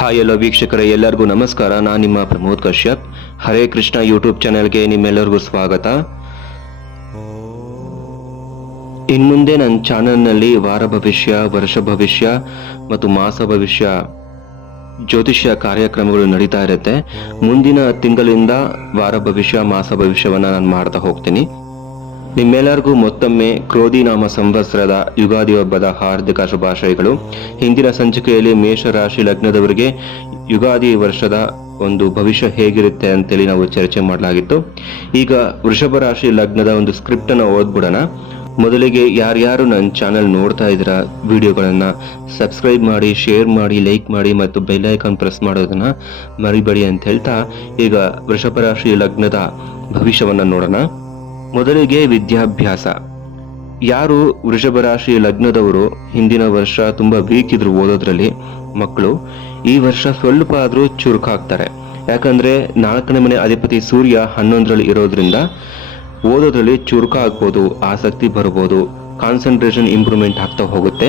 Hi ಎಲ್ಲ ವೀಕ್ಷಕರೇ, ಎಲ್ಲರಿಗೂ ನಮಸ್ಕಾರ. ನಾನು ನಿಮ್ಮ ಪ್ರಮೋದ್ ಕಶ್ಯಪ್. ಹರೇ ಕೃಷ್ಣ ಯೂಟ್ಯೂಬ್ ಚಾನೆಲ್ಗೆ ನಿಮ್ಮೆಲ್ಲರಿಗೂ ಸ್ವಾಗತ. ಇನ್ಮುಂದೆ ನನ್ನ ಚಾನೆಲ್ನಲ್ಲಿ ವಾರ ಭವಿಷ್ಯ, ವರ್ಷ ಭವಿಷ್ಯ ಮತ್ತು ಮಾಸ ಭವಿಷ್ಯ ಜ್ಯೋತಿಷ್ಯ ಕಾರ್ಯಕ್ರಮಗಳು ನಡೀತಾ ಇರುತ್ತೆ. ಮುಂದಿನ ತಿಂಗಳಿಂದ ವಾರ ಭವಿಷ್ಯ, ಮಾಸ ಭವಿಷ್ಯವನ್ನು ನಾನು ಮಾಡ್ತಾ ಹೋಗ್ತೀನಿ. ನಿಮ್ಮೆಲ್ಲರಿಗೂ ಮತ್ತೊಮ್ಮೆ ಕ್ರೋಧಿ ನಾಮ ಸಂವತ್ಸರದ ಯುಗಾದಿ ಹಬ್ಬದ ಹಾರ್ದಿಕ ಶುಭಾಶಯಗಳು. ಹಿಂದಿನ ಸಂಚಿಕೆಯಲ್ಲಿ ಮೇಷರಾಶಿ ಲಗ್ನದವರಿಗೆ ಯುಗಾದಿ ವರ್ಷದ ಒಂದು ಭವಿಷ್ಯ ಹೇಗಿರುತ್ತೆ ಅಂತೇಳಿ ನಾವು ಚರ್ಚೆ ಮಾಡಲಾಗಿತ್ತು. ಈಗ ವೃಷಭ ರಾಶಿ ಲಗ್ನದ ಒಂದು ಸ್ಕ್ರಿಪ್ಟ್ ಅನ್ನು ಓದ್ಬಿಡೋಣ. ಮೊದಲಿಗೆ ಯಾರ್ಯಾರು ನನ್ನ ಚಾನೆಲ್ ನೋಡ್ತಾ ಇದ್ದೀರಾ, ವಿಡಿಯೋಗಳನ್ನ ಸಬ್ಸ್ಕ್ರೈಬ್ ಮಾಡಿ, ಶೇರ್ ಮಾಡಿ, ಲೈಕ್ ಮಾಡಿ ಮತ್ತು ಬೆಲ್ ಐಕಾನ್ ಪ್ರೆಸ್ ಮಾಡೋದನ್ನ ಮರಿಬೇಡಿ ಅಂತ ಹೇಳ್ತಾ ಈಗ ವೃಷಭ ರಾಶಿ ಲಗ್ನದ ಭವಿಷ್ಯವನ್ನ ನೋಡೋಣ. ಮೊದಲಿಗೆ ವಿದ್ಯಾಭ್ಯಾಸ. ಯಾರು ವೃಷಭ ರಾಶಿ ಲಗ್ನದವರು ಹಿಂದಿನ ವರ್ಷ ತುಂಬಾ ವೀಕ್ ಇದ್ರು ಓದೋದ್ರಲ್ಲಿ, ಮಕ್ಕಳು ಈ ವರ್ಷ ಸ್ವಲ್ಪ ಆದ್ರೂ ಚುರುಕಾಗ್ತಾರೆ. ಯಾಕಂದ್ರೆ 4ನೇ ಮನೆ ಅಧಿಪತಿ ಸೂರ್ಯ 11ರಲ್ಲಿ ಇರೋದ್ರಿಂದ ಓದೋದ್ರಲ್ಲಿ ಚುರುಕಾಗ್ಬೋದು, ಆಸಕ್ತಿ ಬರ್ಬೋದು, ಕಾನ್ಸಂಟ್ರೇಷನ್ ಇಂಪ್ರೂವ್ಮೆಂಟ್ ಆಗ್ತಾ ಹೋಗುತ್ತೆ.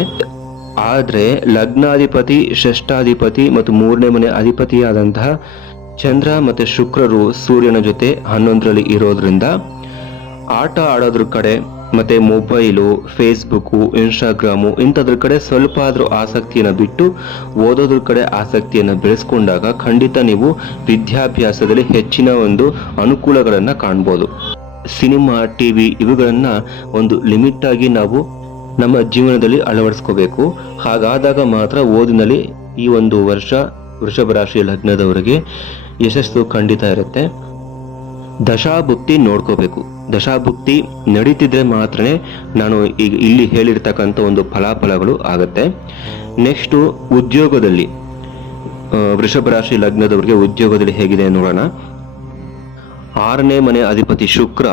ಆದ್ರೆ ಲಗ್ನಾಧಿಪತಿ, ಷಷ್ಠಾಧಿಪತಿ ಮತ್ತು 3ನೇ ಮನೆ ಅಧಿಪತಿಯಾದಂತಹ ಚಂದ್ರ ಮತ್ತೆ ಶುಕ್ರರು ಸೂರ್ಯನ ಜೊತೆ 11ರಲ್ಲಿ ಇರೋದ್ರಿಂದ ಆಟ ಆಡೋದ್ರ ಕಡೆ ಮತ್ತೆ ಮೊಬೈಲು, ಫೇಸ್ಬುಕ್ಕು, ಇನ್ಸ್ಟಾಗ್ರಾಮು ಇಂಥದ್ರ ಕಡೆ ಸ್ವಲ್ಪ ಆದ್ರೂ ಆಸಕ್ತಿಯನ್ನು ಬಿಟ್ಟು ಓದೋದ್ರ ಕಡೆ ಆಸಕ್ತಿಯನ್ನು ಬೆಳೆಸ್ಕೊಂಡಾಗ ಖಂಡಿತ ನೀವು ವಿದ್ಯಾಭ್ಯಾಸದಲ್ಲಿ ಹೆಚ್ಚಿನ ಒಂದು ಅನುಕೂಲಗಳನ್ನ ಕಾಣ್ಬೋದು. ಸಿನಿಮಾ, ಟಿವಿ ಇವುಗಳನ್ನ ಒಂದು ಲಿಮಿಟ್ ಆಗಿ ನಾವು ನಮ್ಮ ಜೀವನದಲ್ಲಿ ಅಳವಡಿಸ್ಕೋಬೇಕು. ಹಾಗಾದಾಗ ಮಾತ್ರ ಓದಿನಲ್ಲಿ ಈ ಒಂದು ವರ್ಷ ವೃಷಭ ರಾಶಿ ಲಗ್ನದವರಿಗೆ ಯಶಸ್ಸು ಖಂಡಿತ ಇರುತ್ತೆ. ದಶಾಭುಕ್ತಿ ನೋಡ್ಕೋಬೇಕು. ದಶಾಭುಕ್ತಿ ನಡೀತಿದ್ರೆ ಮಾತ್ರನೇ ನಾನು ಈಗ ಇಲ್ಲಿ ಹೇಳಿರ್ತಕ್ಕಂಥ ಒಂದು ಫಲಾಫಲಗಳು ಆಗತ್ತೆ. ನೆಕ್ಸ್ಟು ಉದ್ಯೋಗದಲ್ಲಿ ವೃಷಭ ರಾಶಿ ಲಗ್ನದವರಿಗೆ ಉದ್ಯೋಗದಲ್ಲಿ ಹೇಗಿದೆ ನೋಡೋಣ. 6ನೇ ಮನೆ ಅಧಿಪತಿ ಶುಕ್ರ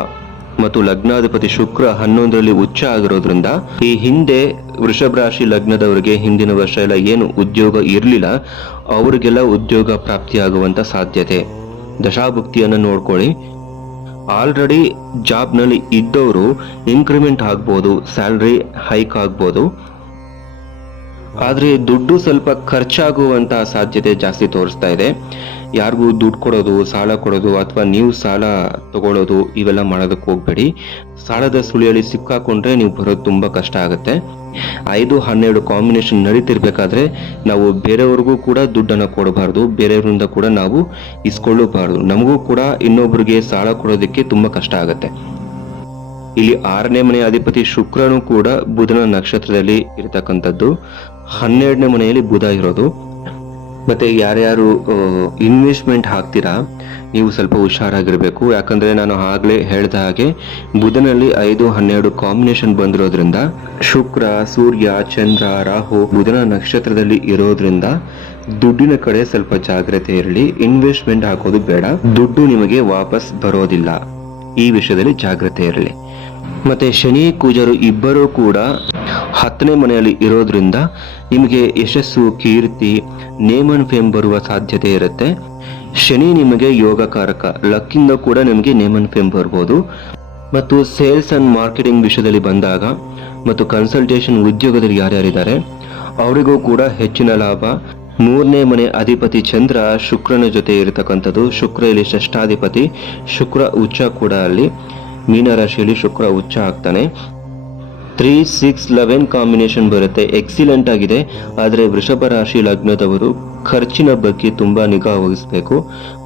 ಮತ್ತು ಲಗ್ನಾಧಿಪತಿ ಶುಕ್ರ 11ರಲ್ಲಿ ಉಚ್ಚ ಆಗಿರೋದ್ರಿಂದ ಈ ಹಿಂದೆ ವೃಷಭ ರಾಶಿ ಲಗ್ನದವರಿಗೆ ಹಿಂದಿನ ವರ್ಷ ಎಲ್ಲ ಏನು ಉದ್ಯೋಗ ಇರಲಿಲ್ಲ ಅವರಿಗೆಲ್ಲ ಉದ್ಯೋಗ ಪ್ರಾಪ್ತಿಯಾಗುವಂತ ಸಾಧ್ಯತೆ. ದಶಾಭುಕ್ತಿಯನ್ನು ನೋಡ್ಕೊಳ್ಳಿ. ಆಲ್ರೆಡಿ ಜಾಬ್ನಲ್ಲಿ ಇದ್ದವರು ಇನ್ಕ್ರಿಮೆಂಟ್ ಆಗ್ಬೋದು, ಸ್ಯಾಲ್ರಿ ಹೈಕ್ ಆಗ್ಬೋದು. ಆದ್ರೆ ದುಡ್ಡು ಸ್ವಲ್ಪ ಖರ್ಚಾಗುವಂತಹ ಸಾಧ್ಯತೆ ಜಾಸ್ತಿ ತೋರಿಸ್ತಾ ಇದೆ. ಯಾರಿಗೂ ದುಡ್ಡು ಕೊಡೋದು, ಸಾಲ ಕೊಡೋದು ಅಥವಾ ನೀವು ಸಾಲ ತಗೊಳ್ಳೋದು ಇವೆಲ್ಲ ಮಾಡೋದಕ್ಕೆ ಹೋಗ್ಬೇಡಿ. ಸಾಲದ ಸುಳಿಯಲ್ಲಿ ಸಿಕ್ಕಾಕೊಂಡ್ರೆ ನೀವು ಬರೋದು ತುಂಬಾ ಕಷ್ಟ ಆಗುತ್ತೆ. 5-12 ಕಾಂಬಿನೇಷನ್ ನಡೀತಿರ್ಬೇಕಾದ್ರೆ ನಾವು ಬೇರೆಯವ್ರಿಗೂ ಕೂಡ ದುಡ್ಡನ್ನು ಕೊಡಬಾರ್ದು, ಬೇರೆಯವರಿಂದ ಕೂಡ ನಾವು ಇಸ್ಕೊಳ್ಳಬಾರ್ದು. ನಮಗೂ ಕೂಡ ಇನ್ನೊಬ್ಬರಿಗೆ ಸಾಲ ಕೊಡೋದಕ್ಕೆ ತುಂಬಾ ಕಷ್ಟ ಆಗುತ್ತೆ. ಇಲ್ಲಿ 6ನೇ ಮನೆಯ ಅಧಿಪತಿ ಶುಕ್ರನು ಕೂಡ ಬುಧನ ನಕ್ಷತ್ರದಲ್ಲಿ ಇರತಕ್ಕಂಥದ್ದು. 12ನೇ ಮನೆಯಲ್ಲಿ ಬುಧ ಇರೋದು. ಮತ್ತೆ ಯಾರ್ಯಾರು ಇನ್ವೆಸ್ಟ್ಮೆಂಟ್ ಹಾಕ್ತೀರಾ ನೀವು ಸ್ವಲ್ಪ ಹುಷಾರಾಗಿರ್ಬೇಕು. ಯಾಕಂದ್ರೆ ನಾನು ಆಗ್ಲೇ ಹೇಳ್ದ ಹಾಗೆ ಬುಧನಲ್ಲಿ 5-12 ಕಾಂಬಿನೇಷನ್ ಬಂದಿರೋದ್ರಿಂದ, ಶುಕ್ರ, ಸೂರ್ಯ, ಚಂದ್ರ, ರಾಹು ಬುಧನ ನಕ್ಷತ್ರದಲ್ಲಿ ಇರೋದ್ರಿಂದ ದುಡ್ಡಿನ ಕಡೆ ಸ್ವಲ್ಪ ಜಾಗ್ರತೆ ಇರಲಿ. ಇನ್ವೆಸ್ಟ್ಮೆಂಟ್ ಹಾಕೋದು ಬೇಡ, ದುಡ್ಡು ನಿಮಗೆ ವಾಪಸ್ ಬರೋದಿಲ್ಲ. ಈ ವಿಷಯದಲ್ಲಿ ಜಾಗ್ರತೆ ಇರಲಿ. ಮತ್ತೆ ಶನಿ, ಕುಜರು ಇಬ್ಬರೂ ಕೂಡ 10ನೇ ಮನೆಯಲ್ಲಿ ಇರೋದ್ರಿಂದ ನಿಮಗೆ ಯಶಸ್ಸು, ಕೀರ್ತಿ, ನೇಮ್ ಅಂಡ್ ಫೇಮ್ ಬರುವ ಸಾಧ್ಯತೆ ಇರುತ್ತೆ. ಶನಿ ನಿಮಗೆ ಯೋಗಕಾರಕ, ಲಕ್ಕಿಂದ ಕೂಡ ನಿಮಗೆ ನೇಮ್ ಅಂಡ್ ಫೇಮ್ ಬರ್ಬೋದು. ಮತ್ತು ಸೇಲ್ಸ್ ಅಂಡ್ ಮಾರ್ಕೆಟಿಂಗ್ ವಿಷಯದಲ್ಲಿ ಬಂದಾಗ ಮತ್ತು ಕನ್ಸಲ್ಟೇಷನ್ ಉದ್ಯೋಗದಲ್ಲಿ ಯಾರ್ಯಾರಿದ್ದಾರೆ ಅವರಿಗೂ ಕೂಡ ಹೆಚ್ಚಿನ ಲಾಭ. 3ನೇ ಮನೆ ಅಧಿಪತಿ ಚಂದ್ರ ಶುಕ್ರನ ಜೊತೆ ಇರತಕ್ಕಂಥದ್ದು. ಶುಕ್ರ ಇಲ್ಲಿ ಷಷ್ಠಾಧಿಪತಿ, ಶುಕ್ರ ಉಚ್ಚ ಕೂಡ ಅಲ್ಲಿ ಮೀನರಾಶಿಯಲ್ಲಿ ಶುಕ್ರ ಉಚ್ಚ ಆಗ್ತಾನೆ. 3-6-11 ಕಾಂಬಿನೇಷನ್ ಬರುತ್ತೆ, ಎಕ್ಸಿಲೆಂಟ್ ಆಗಿದೆ. ಆದರೆ ವೃಷಭ ರಾಶಿ ಲಗ್ನದವರು ಖರ್ಚಿನ ಬಗ್ಗೆ ತುಂಬಾ ನಿಗಾ ವಹಿಸಬೇಕು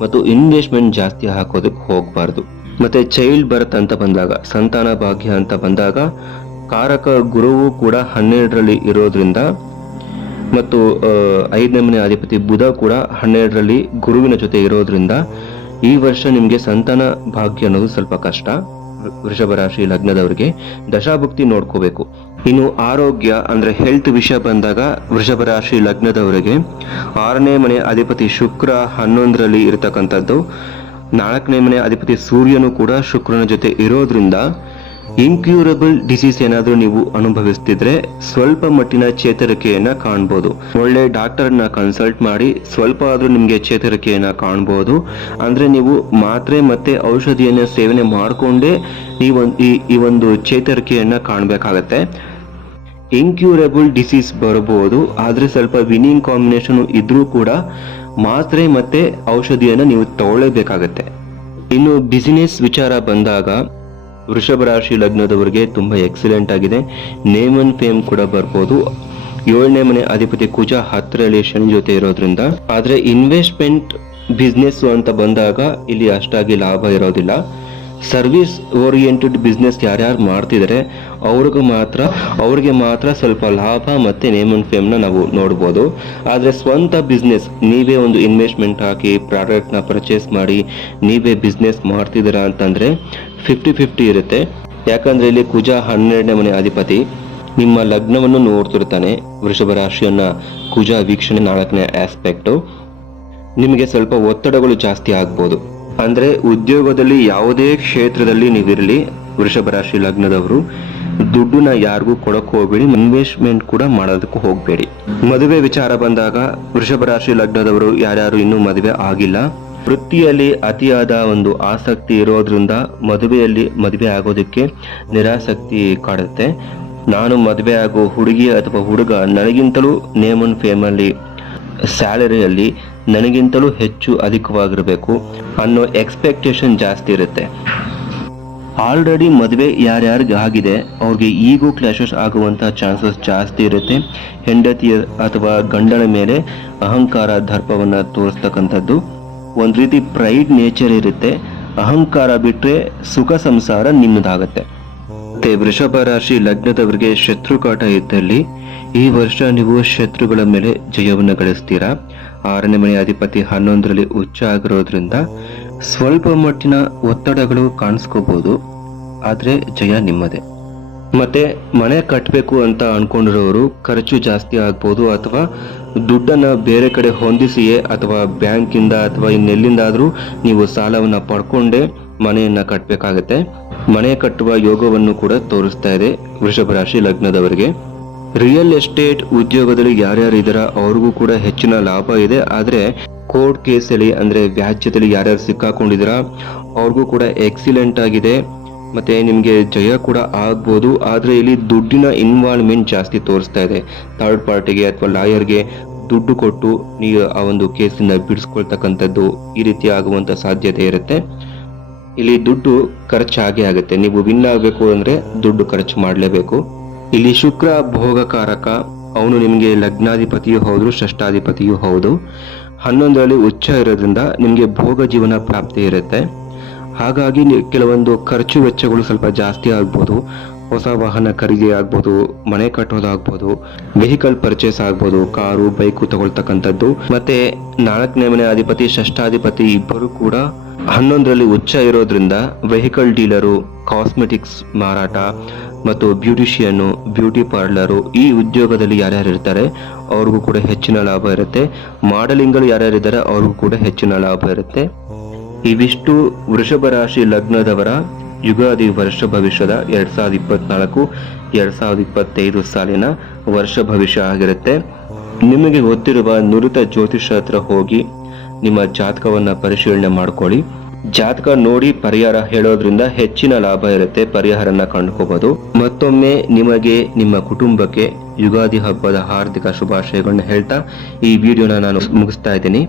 ಮತ್ತು ಇನ್ವೆಸ್ಟ್ಮೆಂಟ್ ಜಾಸ್ತಿ ಹಾಕೋದಕ್ಕೆ ಹೋಗಬಾರ್ದು. ಮತ್ತೆ ಚೈಲ್ಡ್ ಬರ್ತ್ ಅಂತ ಬಂದಾಗ, ಸಂತಾನ ಭಾಗ್ಯ ಅಂತ ಬಂದಾಗ ಕಾರಕ ಗುರುವು ಕೂಡ 12ರಲ್ಲಿ ಇರೋದ್ರಿಂದ ಮತ್ತು 5ನೇ ಮನೆ ಅಧಿಪತಿ ಬುಧ ಕೂಡ 12ರಲ್ಲಿ ಗುರುವಿನ ಜೊತೆ ಇರೋದ್ರಿಂದ ಈ ವರ್ಷ ನಿಮಗೆ ಸಂತಾನ ಭಾಗ್ಯ ಅನ್ನೋದು ಸ್ವಲ್ಪ ಕಷ್ಟ. ವೃಷಭ ರಾಶಿ ಲಗ್ನದವರಿಗೆ ದಶಾಭುಕ್ತಿ ನೋಡ್ಕೋಬೇಕು. ಇನ್ನು ಆರೋಗ್ಯ ಅಂದ್ರೆ ಹೆಲ್ತ್ ವಿಷಯ ಬಂದಾಗ ವೃಷಭ ರಾಶಿ ಲಗ್ನದವರಿಗೆ 6ನೇ ಮನೆ ಅಧಿಪತಿ ಶುಕ್ರ 11ರಲ್ಲಿ ಇರತಕ್ಕಂಥದ್ದು. 4ನೇ ಮನೆ ಅಧಿಪತಿ ಸೂರ್ಯನು ಕೂಡ ಶುಕ್ರನ ಜೊತೆ ಇರೋದ್ರಿಂದ ಇನ್ಕ್ಯೂರಬಲ್ ಡಿಸೀಸ್ ಏನಾದರೂ ನೀವು ಅನುಭವಿಸ್ತಿದ್ರೆ ಸ್ವಲ್ಪ ಮಟ್ಟಿನ ಚೇತರಿಕೆಯನ್ನ ಕಾಣ್ಬೋದು. ಒಳ್ಳೆ ಡಾಕ್ಟರ್ನ ಕನ್ಸಲ್ಟ್ ಮಾಡಿ ಸ್ವಲ್ಪ ಆದ್ರೂ ನಿಮ್ಗೆ ಚೇತರಿಕೆಯನ್ನ ಕಾಣ್ಬೋದು. ಅಂದ್ರೆ ನೀವು ಮಾತ್ರೆ ಮತ್ತೆ ಔಷಧಿಯನ್ನ ಸೇವನೆ ಮಾಡಿಕೊಂಡೇ ಈ ಒಂದು ಚೇತರಿಕೆಯನ್ನ ಕಾಣ್ಬೇಕಾಗತ್ತೆ. ಇನ್ಕ್ಯೂರಬಲ್ ಡಿಸೀಸ್ ಬರಬಹುದು, ಆದರೆ ಸ್ವಲ್ಪ ವಿನಿಂಗ್ ಕಾಂಬಿನೇಷನ್ ಇದ್ರೂ ಕೂಡ ಮಾತ್ರೆ ಮತ್ತೆ ಔಷಧಿಯನ್ನು ನೀವು ತಗೊಳ್ಳೇಬೇಕಾಗತ್ತೆ. ಇನ್ನು ಬಿಸಿನೆಸ್ ವಿಚಾರ ಬಂದಾಗ ವೃಷಭ ರಾಶಿ ಲಗ್ನದವರಿಗೆ ತುಂಬಾ ಎಕ್ಸಲೆಂಟ್ ಆಗಿದೆ. ನೇಮ್ ಅಂಡ್ ಫೇಮ್ ಕೂಡ ಬರ್ಬೋದು. 7ನೇ ಮನೆ ಅಧಿಪತಿ ಕುಜ 10ರಲ್ಲಿ ಶನಿ ಜೊತೆ ಇರೋದ್ರಿಂದ. ಆದ್ರೆ ಇನ್ವೆಸ್ಟ್ಮೆಂಟ್ ಬಿಸ್ನೆಸ್ ಅಂತ ಬಂದಾಗ ಇಲ್ಲಿ ಅಷ್ಟಾಗಿ ಲಾಭ ಇರೋದಿಲ್ಲ. ಸರ್ವಿಸ್ ಓರಿಯೆಂಟೆಡ್ ಬಿಸ್ನೆಸ್ ಯಾರ್ಯಾರು ಮಾಡ್ತಿದ್ದಾರೆ ಅವ್ರಿಗೆ ಮಾತ್ರ ಸ್ವಲ್ಪ ಲಾಭ ಮತ್ತೆ ನೇಮ್ ಅಂಡ್ ಫೇಮ್ ನ ನಾವು ನೋಡ್ಬೋದು. ಆದ್ರೆ ಸ್ವಂತ ಬಿಸ್ನೆಸ್ ನೀವೇ ಒಂದು ಇನ್ವೆಸ್ಟ್ಮೆಂಟ್ ಹಾಕಿ ಪ್ರಾಡಕ್ಟ್ ನ ಪರ್ಚೇಸ್ ಮಾಡಿ ನೀವೇ ಬಿಸ್ನೆಸ್ ಮಾಡ್ತಿದ್ದೀರಾ ಅಂತಂದ್ರೆ 50-50 ಇರುತ್ತೆ. ಯಾಕಂದ್ರೆ ಇಲ್ಲಿ ಕುಜ 12ನೇ ಮನೆ ಅಧಿಪತಿ ನಿಮ್ಮ ಲಗ್ನವನ್ನು ನೋಡ್ತಿರ್ತಾನೆ. ವೃಷಭ ರಾಶಿಯನ್ನ ಕುಜ ವೀಕ್ಷಣೆ 4ನೇ ಆಸ್ಪೆಕ್ಟ್. ನಿಮಗೆ ಸ್ವಲ್ಪ ಒತ್ತಡಗಳು ಜಾಸ್ತಿ ಆಗ್ಬೋದು. ಅಂದ್ರೆ ಉದ್ಯೋಗದಲ್ಲಿ ಯಾವುದೇ ಕ್ಷೇತ್ರದಲ್ಲಿ ನೀವಿರಲಿ, ವೃಷಭ ರಾಶಿ ಲಗ್ನದವರು ದುಡ್ಡನ್ನ ಯಾರಿಗೂ ಕೊಡಕ್ ಹೋಗ್ಬೇಡಿ, ಇನ್ವೆಸ್ಟ್ಮೆಂಟ್ ಕೂಡ ಮಾಡೋದಕ್ಕೂ ಹೋಗ್ಬೇಡಿ. ಮದುವೆ ವಿಚಾರ ಬಂದಾಗ ವೃಷಭ ರಾಶಿ ಲಗ್ನದವರು ಯಾರ್ಯಾರು ಇನ್ನೂ ಮದುವೆ ಆಗಿಲ್ಲ, ವೃತ್ತಿಯಲ್ಲಿ ಅತಿಯಾದ ಒಂದು ಆಸಕ್ತಿ ಇರೋದ್ರಿಂದ ಮದುವೆ ಆಗೋದಕ್ಕೆ ನಿರಾಸಕ್ತಿ ಕಾಡುತ್ತೆ. ನಾನು ಮದುವೆ ಆಗೋ ಹುಡುಗಿ ಅಥವಾ ಹುಡುಗ ನನಗಿಂತಲೂ ನೇಮ್ ಅಂಡ್ ಫೇಮ್ ಅಲ್ಲಿ ಸ್ಯಾಲರಿಯಲ್ಲಿ ನನಗಿಂತಲೂ ಹೆಚ್ಚು ಅಧಿಕವಾಗಿರಬೇಕು ಅನ್ನೋ ಎಕ್ಸ್ಪೆಕ್ಟೇಷನ್ ಜಾಸ್ತಿ ಇರುತ್ತೆ. ಆಲ್ರೆಡಿ ಮದುವೆ ಯಾರ್ಯಾರಿಗೆ ಆಗಿದೆ ಅವ್ರಿಗೆ ಈಗೋ ಕ್ಲಾಶಸ್ ಆಗುವಂತ ಚಾನ್ಸಸ್ ಜಾಸ್ತಿ ಇರುತ್ತೆ. ಹೆಂಡತಿಯ ಅಥವಾ ಗಂಡನ ಮೇಲೆ ಅಹಂಕಾರ ದರ್ಪವನ್ನ ತೋರಿಸ್ತಕ್ಕಂಥದ್ದು, ಒಂದ್ ರೀತಿ ಪ್ರೈಡ್ ನೇಚರ್ ಇರುತ್ತೆ. ಅಹಂಕಾರ ಬಿಟ್ರೆ ಸುಖ ಸಂಸಾರ ನಿಮ್ಮದಾಗತ್ತೆ. ಮತ್ತೆ ವೃಷಭ ರಾಶಿ ಲಗ್ನದವರಿಗೆ ಶತ್ರುಕಾಟ ಇದ್ದಲ್ಲಿ ಈ ವರ್ಷ ನೀವು ಶತ್ರುಗಳ ಮೇಲೆ ಜಯವನ್ನು ಗಳಿಸ್ತೀರಾ. 6ನೇ ಮನೆ ಅಧಿಪತಿ 11ರಲ್ಲಿ ಉಚ್ಚ ಆಗಿರೋದ್ರಿಂದ ಸ್ವಲ್ಪ ಮಟ್ಟಿನ ಒತ್ತಡಗಳು ಕಾಣಿಸ್ಕೋಬಹುದು, ಆದ್ರೆ ಜಯ ನಿಮ್ಮದೇ. ಮತ್ತೆ ಮನೆ ಕಟ್ಟಬೇಕು ಅಂತ ಅನ್ಕೊಂಡಿರೋರು ಖರ್ಚು ಜಾಸ್ತಿ ಆಗ್ಬೋದು, ಅಥವಾ ದುಡ್ಡನ್ನ ಬೇರೆ ಕಡೆ ಹೊಂದಿಸಿಯೇ ಅಥವಾ ಬ್ಯಾಂಕಿಂದ ಅಥವಾ ಇನ್ನೆಲ್ಲಿಂದಾದ್ರೂ ನೀವು ಸಾಲವನ್ನ ಪಡ್ಕೊಂಡೇ ಮನೆಯನ್ನ ಕಟ್ಟಬೇಕಾಗತ್ತೆ. ಮನೆ ಕಟ್ಟುವ ಯೋಗವನ್ನು ಕೂಡ ತೋರಿಸ್ತಾ ಇದೆ ವೃಷಭ ರಾಶಿ ಲಗ್ನದವರಿಗೆ. ರಿಯಲ್ ಎಸ್ಟೇಟ್ ಉದ್ಯೋಗದಲ್ಲಿ ಯಾರ್ಯಾರು ಇದಾರ ಅವ್ರಿಗೂ ಕೂಡ ಹೆಚ್ಚಿನ ಲಾಭ ಇದೆ. ಆದ್ರೆ ಕೋರ್ಟ್ ಕೇಸಲ್ಲಿ ಅಂದ್ರೆ ವ್ಯಾಜ್ಯದಲ್ಲಿ ಯಾರ್ಯಾರು ಸಿಕ್ಕಾಕೊಂಡಿದ್ದೀರಾ ಅವ್ರಿಗೂ ಕೂಡ ಎಕ್ಸಿಲೆಂಟ್ ಆಗಿದೆ. ಮತ್ತೆ ನಿಮ್ಗೆ ಜಯ ಕೂಡ ಆಗ್ಬೋದು. ಆದ್ರೆ ಇಲ್ಲಿ ದುಡ್ಡಿನ ಇನ್ವಾಲ್ವ್ಮೆಂಟ್ ಜಾಸ್ತಿ ತೋರಿಸ್ತಾ ಇದೆ. ಥರ್ಡ್ ಪಾರ್ಟಿಗೆ ಅಥವಾ ಲಾಯರ್ಗೆ ದುಡ್ಡು ಕೊಟ್ಟು ನೀವು ಆ ಒಂದು ಕೇಸಿಂದ ಬಿಡಿಸ್ಕೊಳ್ತಕ್ಕಂಥದ್ದು ಈ ರೀತಿ ಆಗುವಂತ ಸಾಧ್ಯತೆ ಇರುತ್ತೆ. ಇಲ್ಲಿ ದುಡ್ಡು ಖರ್ಚಾಗೇ ಆಗುತ್ತೆ. ನೀವು ವಿನ್ ಆಗಬೇಕು ಅಂದ್ರೆ ದುಡ್ಡು ಖರ್ಚು ಮಾಡಲೇಬೇಕು. ಇಲ್ಲಿ ಶುಕ್ರ ಭೋಗಕಾರಕ, ಅವನು ನಿಮಗೆ ಲಗ್ನಾಧಿಪತಿಯೂ ಹೌದು, ಷಷ್ಠಾಧಿಪತಿಯೂ ಹೌದು. 11ರಲ್ಲಿ ಉಚ್ಚ ಇರೋದ್ರಿಂದ ನಿಮಗೆ ಭೋಗ ಜೀವನ ಪ್ರಾಪ್ತಿ ಇರುತ್ತೆ. ಹಾಗಾಗಿ ಕೆಲವೊಂದು ಖರ್ಚು ವೆಚ್ಚಗಳು ಸ್ವಲ್ಪ ಜಾಸ್ತಿ ಆಗ್ಬೋದು. ಹೊಸ ವಾಹನ ಖರೀದಿ ಆಗ್ಬೋದು, ಮನೆ ಕಟ್ಟೋದಾಗ್ಬೋದು, ವೆಹಿಕಲ್ ಪರ್ಚೇಸ್ ಆಗ್ಬೋದು, ಕಾರು ಬೈಕು ತಗೊಳ್ತಕ್ಕಂಥದ್ದು. ಮತ್ತೆ 4ನೇ ಮನೆ ಅಧಿಪತಿ ಷಷ್ಠಾಧಿಪತಿ ಇಬ್ಬರು ಕೂಡ 11ರಲ್ಲಿ ಉಚ್ಚ ಇರೋದ್ರಿಂದ ವೆಹಿಕಲ್ ಡೀಲರು, ಕಾಸ್ಮೆಟಿಕ್ಸ್ ಮಾರಾಟ ಮತ್ತು ಬ್ಯೂಟಿಷಿಯನ್, ಬ್ಯೂಟಿ ಪಾರ್ಲರು ಈ ಉದ್ಯೋಗದಲ್ಲಿ ಯಾರ್ಯಾರು ಇರ್ತಾರೆ ಅವ್ರಿಗೂ ಕೂಡ ಹೆಚ್ಚಿನ ಲಾಭ ಇರುತ್ತೆ. ಮಾಡೆಲಿಂಗ್ಗಳು ಯಾರ್ಯಾರಿದ್ದಾರೆ ಅವ್ರಿಗೂ ಕೂಡ ಹೆಚ್ಚಿನ ಲಾಭ ಇರುತ್ತೆ. ಇವಿಷ್ಟು ವೃಷಭ ರಾಶಿ ಲಗ್ನದವರ ಯುಗಾದಿ ವರ್ಷ ಭವಿಷ್ಯದ 2024-2025 ಸಾಲಿನ ವರ್ಷ ಭವಿಷ್ಯ ಆಗಿರುತ್ತೆ. ನಿಮಗೆ ಗೊತ್ತಿರುವ ನುರಿತ ಜ್ಯೋತಿಷ ಹತ್ರ ಹೋಗಿ ನಿಮ್ಮ ಜಾತಕವನ್ನ ಪರಿಶೀಲನೆ ಮಾಡ್ಕೊಳ್ಳಿ. ಜಾತಕ ನೋಡಿ ಪರಿಹಾರ ಹೇಳೋದ್ರಿಂದ ಹೆಚ್ಚಿನ ಲಾಭ ಇರುತ್ತೆ. ಪರಿಹಾರನ ಕಂಡುಕೋಬಹುದು. ಮತ್ತೊಮ್ಮೆ ನಿಮಗೆ ನಿಮ್ಮ ಕುಟುಂಬಕ್ಕೆ ಯುಗಾದಿ ಹಬ್ಬದ ಹಾರ್ದಿಕ ಶುಭಾಶಯಗಳನ್ನ ಹೇಳ್ತಾ ಈ ವಿಡಿಯೋನ ನಾನು ಮುಗಿಸ್ತಾ ಇದ್ದೀನಿ.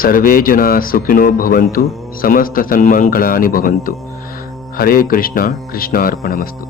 ಸರ್ವೇ ಜನ ಸುಖಿನೋ ಭವಂತು, ಸಮಸ್ತ ಸನ್ಮಂಗಳಾನಿ ಭವಂತು. ಹರೇ ಕೃಷ್ಣ, ಕೃಷ್ಣ ಅರ್ಪಣಮಸ್ತು.